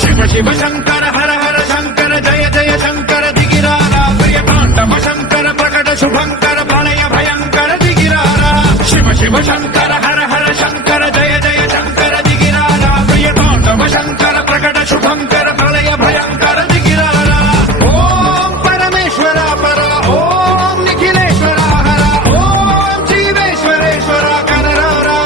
शिव शिव शंकर हर हर शंकर जय जय शंकर दिगिरारा प्रिय तांडव शंकर प्रकट शुभंकर प्रलय भयंकर दिगिरारा शिव शिव शंकर हर हर शंकर जय जय शंकर दिगिरारा प्रिय तांडव शंकर प्रकट शुभंकर प्रलय भयंकर दिगिरारा ओम परमेश्वर पर ओम निखिलेश्वर हर ओम जीवेश्वरेश्वर कररारा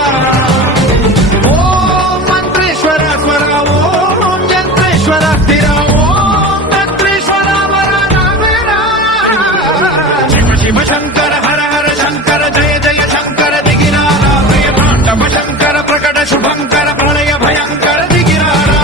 ओम मंत्रेश्वर स्वर ओम यंत्रेश्वर स्थिर ओम तंत्रेश्वर वरदामेरा शिव शिव शंकर हर हर शंकर जय जय शंकर दिगिरारा प्रिय तांडव शंकर प्रकट शुभंकर प्रलय भयंकर दिगिरारा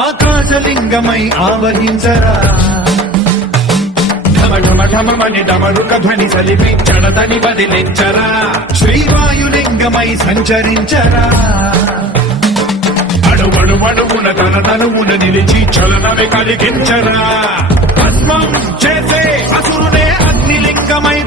ఆకాశలింగమై ఆవహించరా ఢమ ఢమ ఢమమని డమరుక ధ్వని సలిపి చడదని వదిలించరా శ్రీవాయులింగమై సంచరించరా అడుగడుగడుగున తన తనువున నిలిచి చలనమే కలిగించరా భస్మం చేసే అసురుడే అగ్నిలింగమై